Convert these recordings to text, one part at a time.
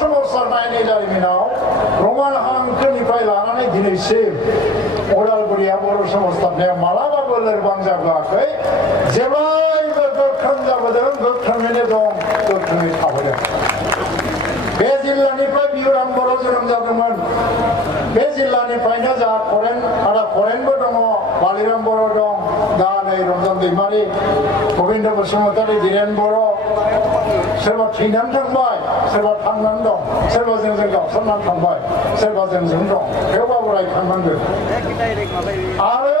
सोमावसारनायनि जारिमिनाव रमान हांखोनिफ्राय लानानै दिनैसिम उदालगुरिया बर' सोमावसारनाया मालाबाबो लोरबां जाबोआखै जेब्लायबो गोख्रों जाबोदों गोख्रोङैनो दं गोख्रोङै थाबोदों बे जिल्लानिफ्राय बियुराम बर' जोनोम जादोंमोन बे जिल्लानिफ्रायनो जा आदा खरेनबो दङ बालिराम बर' दं दा नै रन्जन दैमारि गबिन्द बसुमतारी धीरेन बर' सोरबा थैनानै थांबाय सोरबा थांनानै दं सोरबा जोंजों गावस्रानानै थांबाय सोरबा जोंजों दं थेवबाबो रायखांनांगोन आरो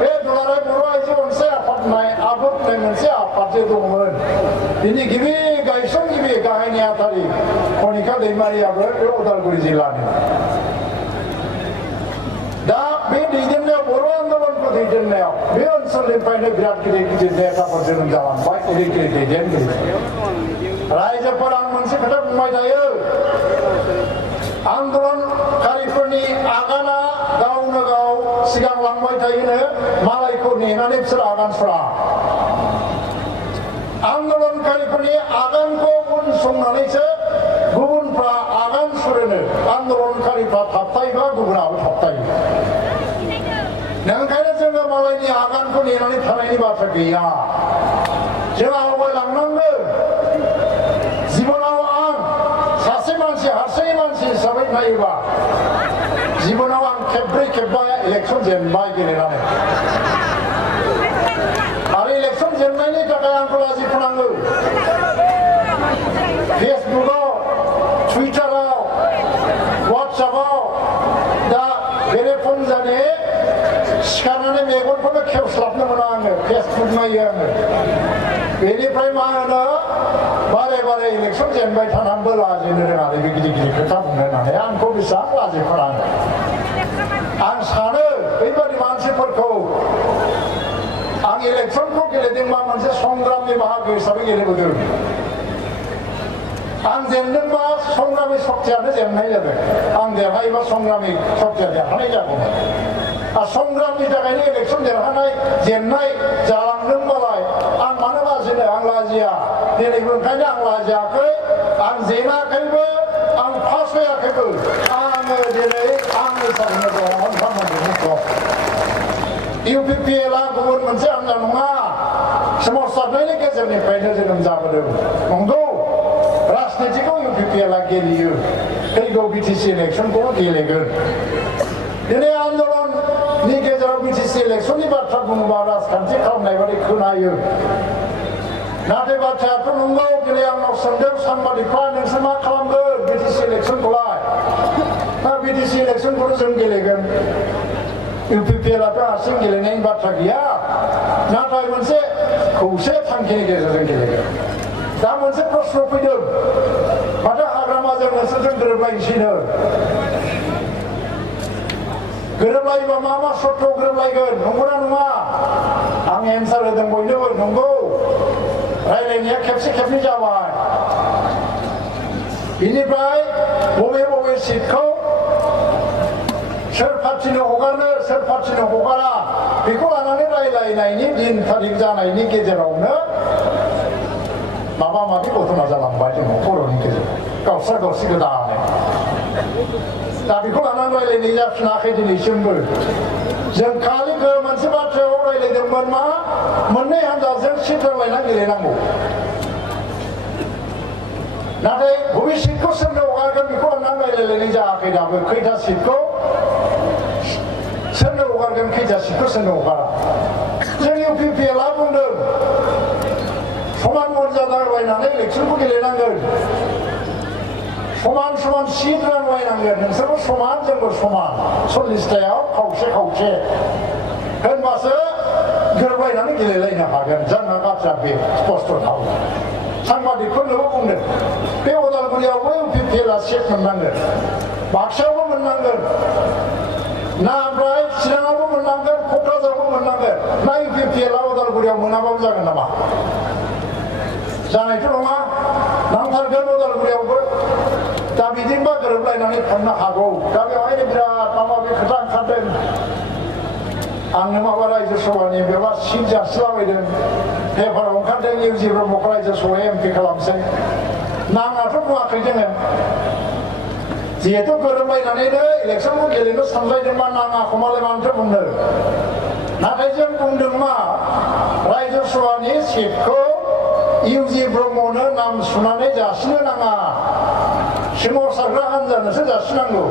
बे दुलाराय बर' आइजो मोनसे आफाद होननाय मोनसे आफाद जे दंमोन बिनि गिबि गायसनगिरि गाहाय नेहाथारि कनिका दैमारियाबो बे उदालगुरि जिल्लानि दा बे दैदेननायाव बर' आन्दलनखौ दैदेननायाव बे ओनसोलनिफ्रायनो बिराद गिदिर गिदिर नेताफोर जोनोम जालांबाय गिदिर गिदिर दैदेनगिरि रायजोफोर आं मोनसे खोथा बुंबाय थायो आन्दलनकारिफोरनि आगाना गावनो गाव सिगांलांबाय थायोनो मालायखौ नेनानै बिसोर आगान सुरा आन्दलनकारिफोरनि आगानखौ उनसंनानैसो गुबुनफ्रा आगान सुरोनो आन्दलनकारिफ्रा थाबथायोबा गुबुनाबो थाबथायो ओंखायनो जोङो मालायनि आगानखौ नेनानै थानायनि बाथ्रा गैया जों आवगायलांनांगोन जिबनाव आं सासे मानसि हारसिङै मानसि हिसाबै नायोबा जिबनाव आं खेबब्रै खेबबा इलेक्सन जेनबाय गेलेनानै आरो इलेक्सन जेननायनि थाखाय आंखौ लाजि फोनाङो फेसबुकआव टुइटाराव वाट्सएपआव दा बेरेफोन जाने सिखारनानै मेगनखौनो खेवस्लाबनो मोना आङो फेसबुक नायो आङो बेनिफ्राय मा होनो बारे बारे इलेक्सन जेनबाय थानानैबो लाजिनो रोङालै बे गिदिर गिदिर खोथा बुंनो होननानै आंखौ बेसेबां लाजि फोनाङो आं सानो बैबादि मानसिफोरखौ आं इलेक्सनखौ गेलेदोंबा मोनसे संग्रामनि बाहागो हिसाबै गेलेबोदों आं जेनदोंबा संग्रामि शक्तियानो जेननाय जादों आं देरहायोबा संग्रामि शक्तिया देरहानाय जागौमोन आरो संग्रामनि थाखायनो इलेक्सन देरहानाय जेननाय जालांदोंबालाय आं मानो लाजिनो आं लाजिया दिनैबो ओंखायनो आं लाजियाखै आं जेनाखैबो आं पास जायाखैबो आङो दिनै आंनि साननो दङ नोंथांमोनजों दं इउपिपिएलआ गुबुन मोनसे हान्जा नङा सोमावसारनायनि गेजेरनिफ्रायनो जोनोम जाबोदों नंगौ राजनितिखौ इउपिपिएलआ गेलेयो फैगौ बिटिसि इलेक्सनखौ गेलेगोन दिनै आन्दलननि गेजेराव बिटिसि इलेक्सननि बाथ्रा बुङोबा राजखान्थि खालामनाय बादि खोनायो नाथाय बाथ्रायाथ' नंगौ दिनै आंनाव सोंदों साংবাদিকफ्रा नोंसोर मा खालामगोन बिटिसि इलेक्सनखौलाय दा बिटिसि इलेक्सनखौथ' जों गेलेगोन इउपिपिएलआथ' हारसिं गेलेनायनि बाथ्रा गैया नाथाय मोनसे खौसे थांखिनि गेजेरजों गेलेगोन दा मोनसे प्रश्न फैदों माथो हाग्रामाजों नोंसोरजों गोरोबलायनोसैनो गोरोबलायोबा मा मा सर्तआव गोरोबलायगोन नंगौना नङा आं एन्सार होदों बयनोबो नंगौ रायलायनाया खेबसे खेबनै जाबाय बिनिफ्राय बबे बबे सिटखौ सोर पार्टिनो हगारनो सोर पार्टिनो हगारा बेखौ लानानै रायलायनायनि दिन थारिख जानायनि गेजेरावनो माबा माबि घटना जालांबाय जों बर'नि गेजेराव गावस्रा गावसि गोदानै दा बेखौ लानानै रायलायनाय जाफिनाखै दिनैसिमबो जों खालि मोनसे बाथ्रायाव रायलायदोंमोन मा मोननै हान्जाजों सिट रानलायना गेलेनांगौ नाथाय बबे सिटखौ सोरनो हगारगोन बेखौ लानानै रायलायलायनाय जायाखै दाबो खैथा सिटखौ सोरनो हगारगोन खैथा सिटखौ सोरनो हगारा जों इउपिपिएलआ बुंदों समान मर्यादा रायलायनानै इलेक्सनखौ गेलेनांगोन समान समान सिट रानलायनांगोन नोंसोरबो समान जोंबो समान 40थायाव खावसे खावसे होनबासो गोरोबलायनानै गेलेलायनो हागोन जोंना बाथ्रा बे स्पष्ट थाव साংবাদিকफोरनोबो बुंदों बे उदालगुरियावबो इउपिपिएलआ सिट मोननांगोन बाक्सायावबो मोननांगोन ना ओमफ्राय चिराङावबो मोननांगोन क'क्राझारावबो मोननांगोन ना इउपिपिएलआ उदालगुरियाव मोनाबाबो जागोन नामा जानायथ' नङा नांथारगोन उदालगुरियावबो दा बिदिबा गोरोबलायनानै थांनो हागौ दा बेवहायनो बिराद माबा माबि खोथा ओंखारदों आंनो माबा रायजो सभानि बेबा सिट जासिलाबायदों पेपाराव ओंखारदों इउजि ब्रह्मखौ रायजो सभायाव एमपि खालामसै नाङाथ' बुङाखै जोङो जिहेतु गोरोबलायनानैनो इलेक्सनखौ गेलेनो सानलायदोंबा नाङाखौ मालाय मानोथो बुंनो नाथाय जों बुंदों मा रायजो सभानि सिटखौ इउजि ब्रह्मनो नाम सुनानै जासिनो नाङा सोमावसारग्रा हान्जानोसो जासिनांगौ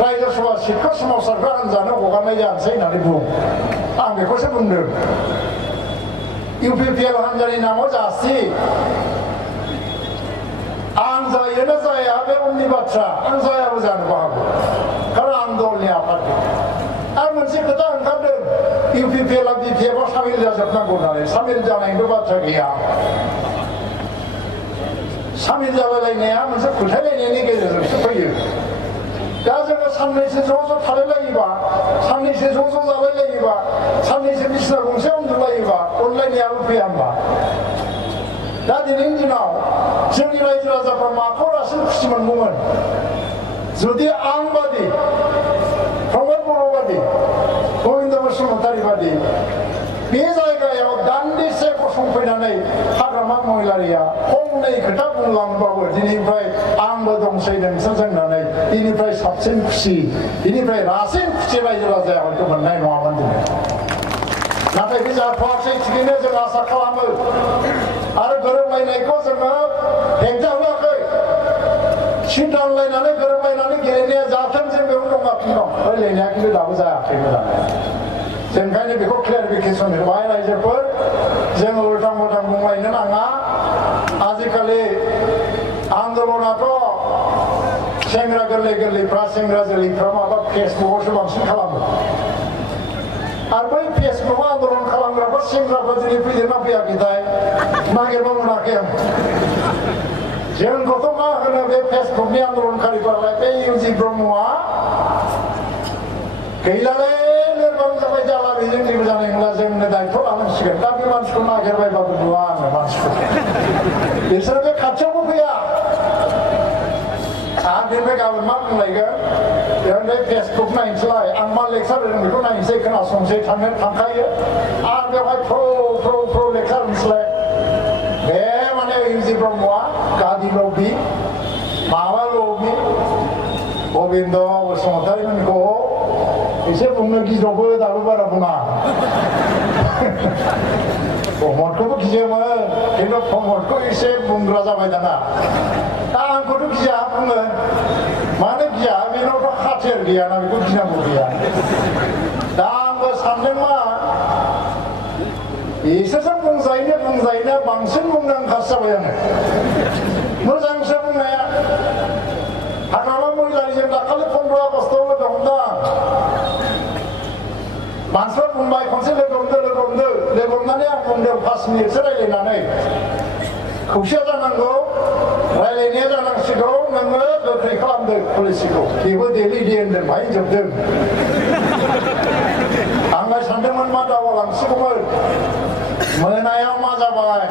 रायजो सभा सिटखौ सोमावसारग्रा हान्जानो हगारनाय जानोसै होननानै बुं आं बेखौसो बुंदों इउपिपिएल हान्जानि नामाव जासि आं जायोना जाया बे उननि बाथ्रा आं जायाबो जानोबो हागौ खारन आं दलनि आफादगिरि आरो मोनसे खोथा ओंखारदों इउपिपिएल बिपिएफआव सामिल जाजोबनांगौ होननानै सामिल जानायनिबो बाथ्रा गैया सामिल जालायलायनाया मोनसे फोथायलायनायनि गेजेरजोंसो फैयो दा जोङो साननैसो ज' थालायलायोबा साननैसो ज' जालायलायोबा साननैसो बिसिना गंसे उन्दुलायोबा अनलायनायाबो फैया होमबा दा दिनैनि दिनाव जोंनि रायजो राजाफ्रा माखौ रासिन खुसि मोनगौमोन जुदि आं बादि प्रमद बर' बादि गबिन्द बसुमतारी बादि बे जायगायाव दान्दिसे गसंफैनानै हाग्रामा महिलारिया फंनै खोथा बुंलांबाबो दिनैनिफ्राय आंबो दंसै नोंसोरजों होननानै बेनिफ्राय साबसिन खुसि बेनिफ्राय रासिन खुसि रायजो राजाया हयथ' मोननाय नङामोन दिनै नाथाय बे जाथ'वाखै थिगैनो जों आसा खालामो आरो गोरोबलायनायखौ जोङो हेंथा होआखै सिट रानलायनानै गोरोबलायनानै गेलेनाया जाथों जों बेयाव दंगासिनो दं रायलायनाया खिन्थु दाबो जायाखै मोजाङै जों ओंखायनो बेखौ क्लियारिफिकेसन होबाय रायजोफोर जोङो उल्टां उल्टां बुंलायनो नाङा आजिखालि आन्दलनाथ' सेंग्रा गोरलै गोरलैफ्रा सेंग्रा जोलैफ्रा माबा फेसबुकआवसो बांसिन खालामो आरो बै फेसबुकआव आन्दलन खालामग्राफोर सेंग्राफोर दिनै फैदोंना फैयाखैथाय नागिरबा मोनाखै आं जोंखौथ' मा होनो बे फेसबुकनि आन्दलनकारिफोरालाय बे इउजि ब्रह्मआ गैलालै लोरबां जाबाय जाला बेजों जेबो जानाय नंला जोंनो दायथ' लानांसिगोन दा बे मानसिखौ नागिरबायबाबो नुवा आङो मानसिखौ बिसोरो बे खाथियावबो फैया आं बेनिफ्राय गाबोन मा बुंलायगोन बेवहाय फेसबुक नायनोसैलाय आं मा लेक्सार होदों बेखौ नायनोसै खोनासंसै थांखायो आरो बेवहाय फ्र लेक्सार होनोसैलाय बे माने इउजि ब्रह्मआ गादि लबि माबा लबि गबिन्द बसुमतारीमोनखौ एसे बुंनो गिदबो दाबो बारा बुङा प्रमदखौबो गियोमोन खिन्थु प्रमदखौ एसे बुंग्रा जाबाय दाना दा आंखौथ' गिया बुङो मानो गिया बेनावथ' हाथियार गैयाना बेखौ गिनांगौ गैया दा आंबो सानदों मा बिसोरसो बुंजायैनो बांसिन मुंदांखासो जाबाय आङो मोजांसो बुंनाया हाग्रामा महिलारिजों दाखालि 15 आगस्टआव लोगो हमदां मानसिफ्रा बुंबाय खनसे लोगो हमनानै आं बुंदों 5 मिनिटसो रायज्लायनानै खौसेया जानांगौ रायज्लायनाया जानांसिगौ नोङो गोख्रै खालामदो पलिसिखौ बेबो देलि होनदों बाहाय जोबदों आंलाय सानदोंमोन मा दावगालांसिगौमोन मोनायाव मा जाबाय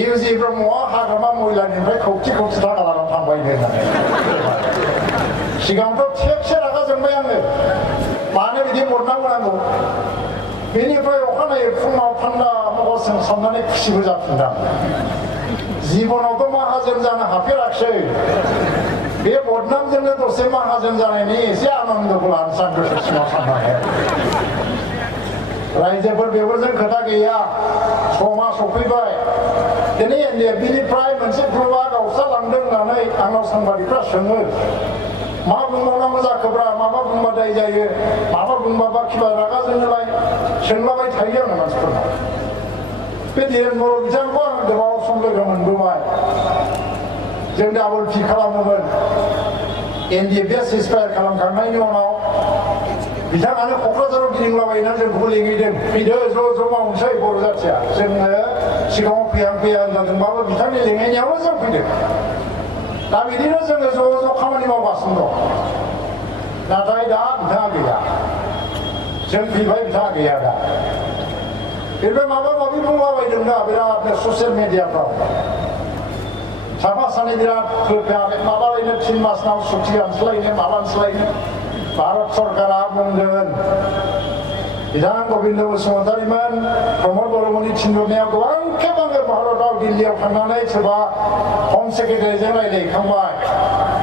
इउजि ब्रह्मआ हाग्रामा महिलानिफ्राय खौथि थाखा लानानै थांबाय होननानै सिगांथ' थिगसे रागा जोंबाय आङो मानो बिदि हरनांगौ बेनिफ्राय अखानायै फुङाव थान्दा महरजों साननानै खुसिबो जाफिनदां जिबनावथ' माहाजोन जानो हाफेराखिसै बे बदनामजोंनो दसे माहाजोन जानायनि एसे आनन्दखौ लानोसै आं गोसो सिङाव साननानै रायजोफोर बेफोरजों खोथा गैया समा सफैबाय दिनै एनडिएफबिनिफ्राय मोनसे ग्रुपआ गावस्रालांदों होननानै आंनाव साংবাদিকफ्रा सोङो मा बुंबावनांगौ जाखोब्रा माबा बुंबा दाय जायो माबा बुंबा बाखिबा रागा जोंनोलाय सोंलाबाय थायो आङो मानसिफोरना बे धीरेन बर' बिथांखौ आं गोबाव सम लोगो मोनबोबाय जों डाबल पि खालामोमोन एनडिएफबिआ सिजफायार खालामखांनायनि उनाव बिथाङानो क'क्राझाराव गिदिंलाबायना जोंखौबो लिंहैदों फैदो ज' मावनोसै बर' जाथिया जोङो सिगाङाव फैया होनजादोंबाबो बिथांनि लिंहैनायावनो जों फैदों दा बिदिनो जोङो ज' खामानि मावगासिनो दं नाथाय दा बिथाङा गैया जों फैबाय बिथाङा गैया दा बेनिफ्राय माबा माबि बुंलाबायदों दा बिरादनो ससियेल मिडियाफ्राव साफा सानै बिराद माबालायनो 3 मासनाव सुथि आनस्लायनो माबा आनस्लायनो भारत सरकारा बुंदों बिथां गबिन्द बसुमतारीमोन प्रमद बर'मोननि थिनहरनायाव गोबां खेब आङो भारतआव दिल्लीयाव थांनानै सोरबा हम सेक्रेटारिजों रायज्लायखांबाय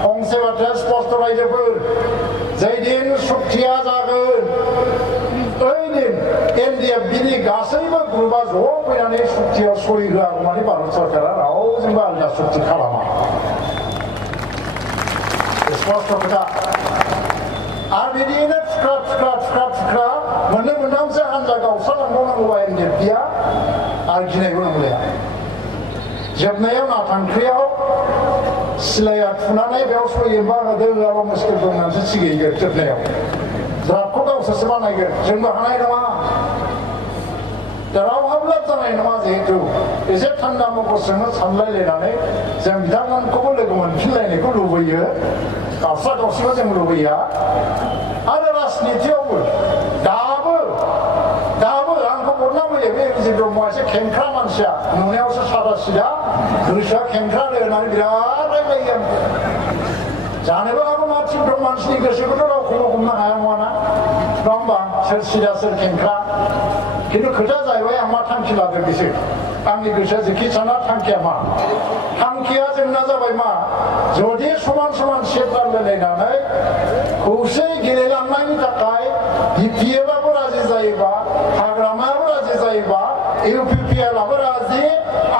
फंसे बाथ्राया स्पष्ट रायजोफोर जाय दिन सुक्तिया जागोन ओइ दिन एनडिएफ बिनि गासैबो ग्रुपआ ज' फैनानै सुक्तियाव सहि होआगौ माने भारत सरकारा रावजोंबो आलदा सुक्ति खालामा स्पष्ट खोथा आरो बिदिनो थुख्रा मोननै मोनथामसो हान्जा गावस्रालांबावनांगौबा एनडिएफ बिया आरो गिनायबो नंलिया जोबनायाव नाथांख्रियाव सिलाया थुनानै बेयाव सयोबा होदो होआबा मुस्किल दं होननानैसो सिगैगोन जोबनायाव द्राफ्टखौ गावसोरसो बानायगोन जोंबो हानाय नङा दा रावहाबो लाब जानाय नङा जिहेतु एसे थान्दा मगजजोंनो सानलायलायनानै जों बिथांमोनखौबो लोगो मोनफिनलायनायखौ लुबैयो गावस्रा गावस्रिखौ जों लुबैया आरो राजनितियावबो दाबो आंखौ बदनाम होयो बे बिजि ब्रह्मआ एसे खेंख्रा मानसिया नुनायावसो सादा सिदा गोसोआ खेंख्रा होननानै बिराद रायलायो आंखौ जानोबो हागौ मा थिग दं मानसिनि गोसोखौथ' रावखौबो हमनो हाया नङाना नङा होमबा सोर सिदा सोर खेंख्रा खिन्थु खोथाया जाहैबाय आं मा थांखि लादों बिसोर आंनि गोसोआ जेखि साना थांखिया मा थांखिया जोंना जाबाय मा जुदि समान समान सेट रानलायलायनानै खौसे गेलेलांनायनि थाखाय बिपिएफआबो राजि जायोबा हाग्रामायाबो राजि जायोबा इउपिपिएलआबो राजि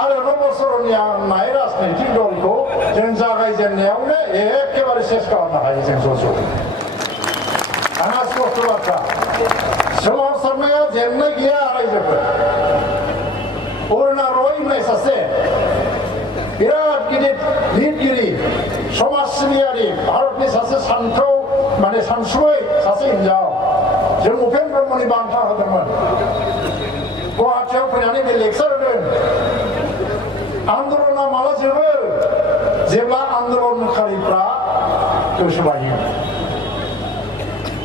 आरो नबसरनिया होननाय राजनैतिक दलखौ जों जागायजेननायावनो एखेबारे सेस खालामनो हायो जों ज' आंहा स्पष्ट बाथ्रा सोमावसारनाया जेननाय गैया रायजोफोर अरुणा रय होननाय सासे बिराद गिदिर लिरगिरि समाज सिबियारि भारतनि सासे सानसुमै सासे हिनजाव जों उपेन ब्रह्मनि बान्था होदोंमोन गुवाहाटियाव फैनानै बे लेक्सार होदों आन्दलना माला जोबो जेब्ला आन्दलनकारिफ्रा गोसो बायो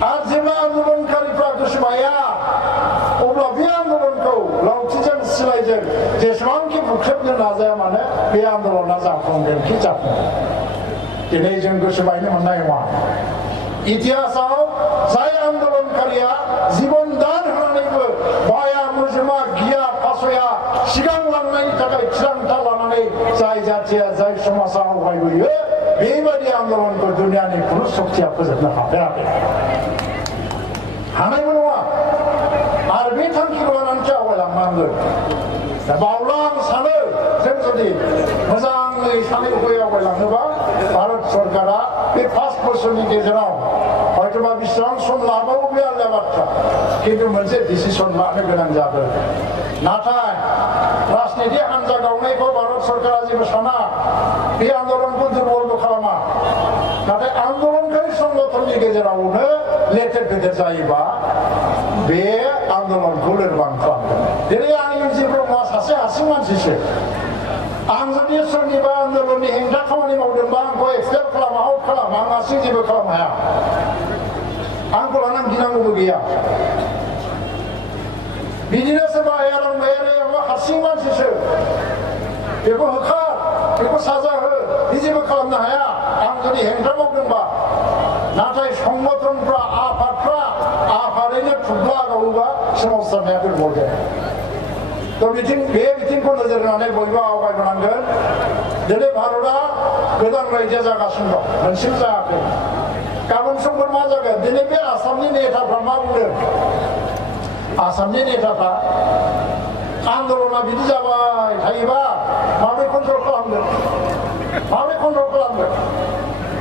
आरो जेब्ला आन्दलनकारिफ्रा गोसो बाया अब्ला बे आन्दलनखौ लावथिजों सिलाइजों जेसेबांखि बुख्रेबनो नाजाया मानो बे आन्दलना जाफुंगोन कि जाफुंगोन दिनै जों गोसो बायनो मोननाय नङा इतिहासाव जाय आन्दलनकारिया जीवन दान होनानैबो बाया मोजोमा गिया फासया सिगां लांनायनि थाखाय थिरांथा लानानै जाय जाथिया जाय समाजा आवगायबोयो बेबायदि आन्दलनखौ दुनियानि खुनु शक्तिया फोजोबनो हाफेराखै हानायबो नङा आरो बे थांखिखौ लानानैसो आवगायलांनांगोन दा बावला आं सानो जों जुदि मोजाङै सानै उफाय आवगायलाङोबा भारत सरकारा बे 5 बोसोरनि गेजेराव हयतोबा बेसेबां सम लाबावो बे आलादा बाथ्रा खिन्थु मोनसे डिसिसन लानो गोनां जागोन नाथाय राजनितिक हान्जा गावनायखौ भारत सरकारा जेबो साना बे आन्दलनखौ दुर्बलबो खालामा नाथाय आन्दलनकारि संगठननि गेजेरावनो लेथेर फेथेर जायोबा बे आन्दलनखौ लोरबां खालामगोन दिनै आं बिजि ब्रह्मआ सासे हारसिं मानसिसो आं जुदि सोरनिबा आन्दलननि हेंथा खामानि मावदोंबा आंखौ एक्सपेक्ट खालामा आउट खालामा आं हारसिं जेबो खालामनो हाया आंखौ लानानै गिनांगौबो गैया बिदिनो सोरबा एराव हारसिं मानसिसो बेखौ होखार बेखौ साजा हो बे जेबो खालामनो हाया आं जुदि हेंथा मावदोंबा नाथाय संगठनफ्रा आफादैनो थुब्ला गावोबा सोमावसारनाया दुर्बल जायो बे बिथिंखौ नोजोर होनानै बयबो आवगायबोनांगोन दिनै भारतआ गोदान रायजो जागासिनो दं मोनसेबो जायाखै गाबोन समफोर मा जागोन दिनै बे आसामनि नेताफ्रा मा बुंदों आसामनि नेताफ्रा आन्दलना बिदि जाबाय थायोबा माबोरै कन्ट्रल खालामगोन